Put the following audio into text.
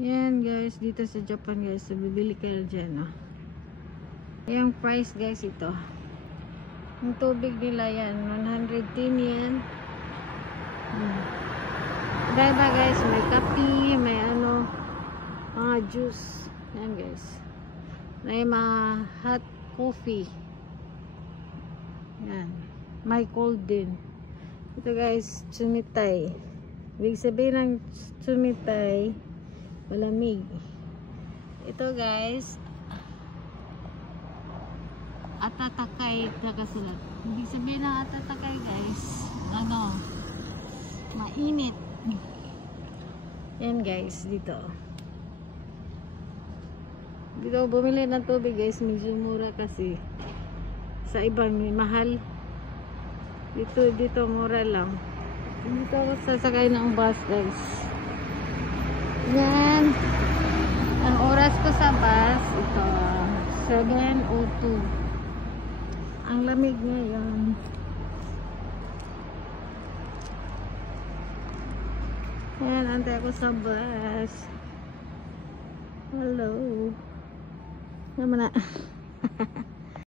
Yan guys, dito sa Japan guys, so bibili kayo dyan, oh. Yung price guys ito. Yung tubig nila yan, 110 yen. Diba guys, may kape, may ano, juice. Yan guys. May mga hot coffee. Yan. May cold din. Ito guys, tsumitay. Ibig sabihin ng tsumitay, malamig. Ito guys, atatakay nakasulat. Ibig sabihin ng atatakay guys, ano, mainit. Yan guys, dito. Dito bumili ng tubig guys, medyo mura kasi. Sa ibang mahal. Dito mura lang. Dito ako sasakay ng bus guys. Yan. Ang oras ko sa bus, ito, 7:02. Ang lamig ngayon. Yan, antay ako sa bus. Hello. Naman na.